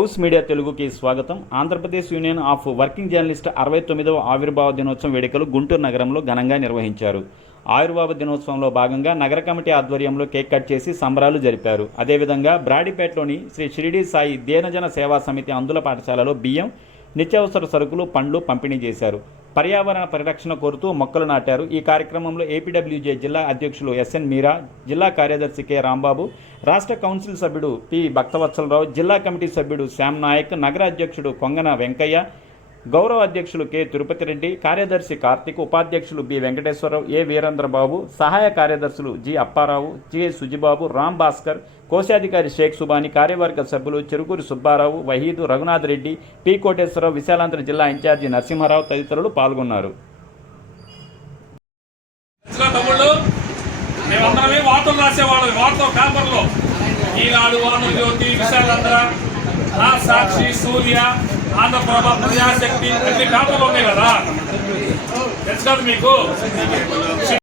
House media తెలుగుకి స్వాగతం. Andhra Pradesh union of working journalist అరవై తొమ్మిదవ ఆవిర్భావ దినోత్సవం వేడుకలు గుంటూరు నగరంలో ఘనంగా నిర్వహించారు. ఆవిర్భావ దినోత్సవంలో భాగంగా నగర కమిటీ ఆధ్వర్యంలో కేక్ కట్ చేసి సంబరాలు జరిపారు. అదేవిధంగా బ్రాడీపేటలోని శ్రీ షిరిడి సాయి దీనజన సేవా సమితి అందుల పాఠశాలలో బియ్యం నిత్యావసర సరుకులు పండ్లు పంపిణీ చేశారు. పర్యావరణ పరిరక్షణ కోరుతూ మొక్కలు నాటారు. ఈ కార్యక్రమంలో ఏపీడబ్ల్యూజే జిల్లా అధ్యక్షులు ఎస్ఎన్ మీరా జిల్లా కార్యదర్శి కె రాంబాబు రాష్ట్ర కౌన్సిల్ సభ్యుడు పి భక్తవత్సలరావు జిల్లా కమిటీ సభ్యుడు శ్యామ్ నాయక్ నగర అధ్యక్షుడు కొంగన వెంకయ్య గౌరవ అధ్యక్షులు కె. తిరుపతి రెడ్డి కార్యదర్శి కార్తిక్ ఉపాధ్యక్షులు బి. వెంకటేశ్వరరావు ఏ. వీరేంద్రబాబు సహాయ కార్యదర్శులు జి. అప్పారావు జి. సుజిబాబు రామ్ భాస్కర్ కోశాధికారి షేక్ సుబాని కార్యవర్గ సభ్యులు చెరుకూరి సుబ్బారావు వహీదు రఘునాథ్ రెడ్డి పి. కోటేశ్వరరావు విశాలాంధ్ర జిల్లా ఇన్ఛార్జి నరసింహారావు తదితరులు పాల్గొన్నారు. మేమందరమే వార్తలు రాసేవాళ్ళం. వార్తలు పేపర్లో. ఈనాడు విశాలాంధ్ర సాక్షి సూర్య ఆంధ్రప్రభ ప్రజాశక్తి అన్ని పేపర్లు ఉన్నాయి కదా. తెలుసు కదా మీకు?